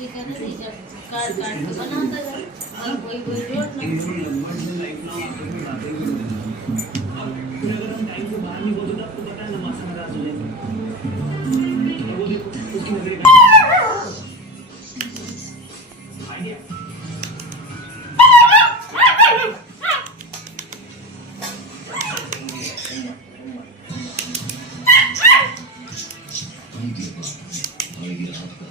ठीक है ना, नहीं जब काट काट के बनाता है और वही जोड़ना। अगर हम टाइम से बाहर नहीं बोलते तो आपको पता है नमाज नाराज हो जाएगा। वो देखो उसकी नजर आइडिया आपका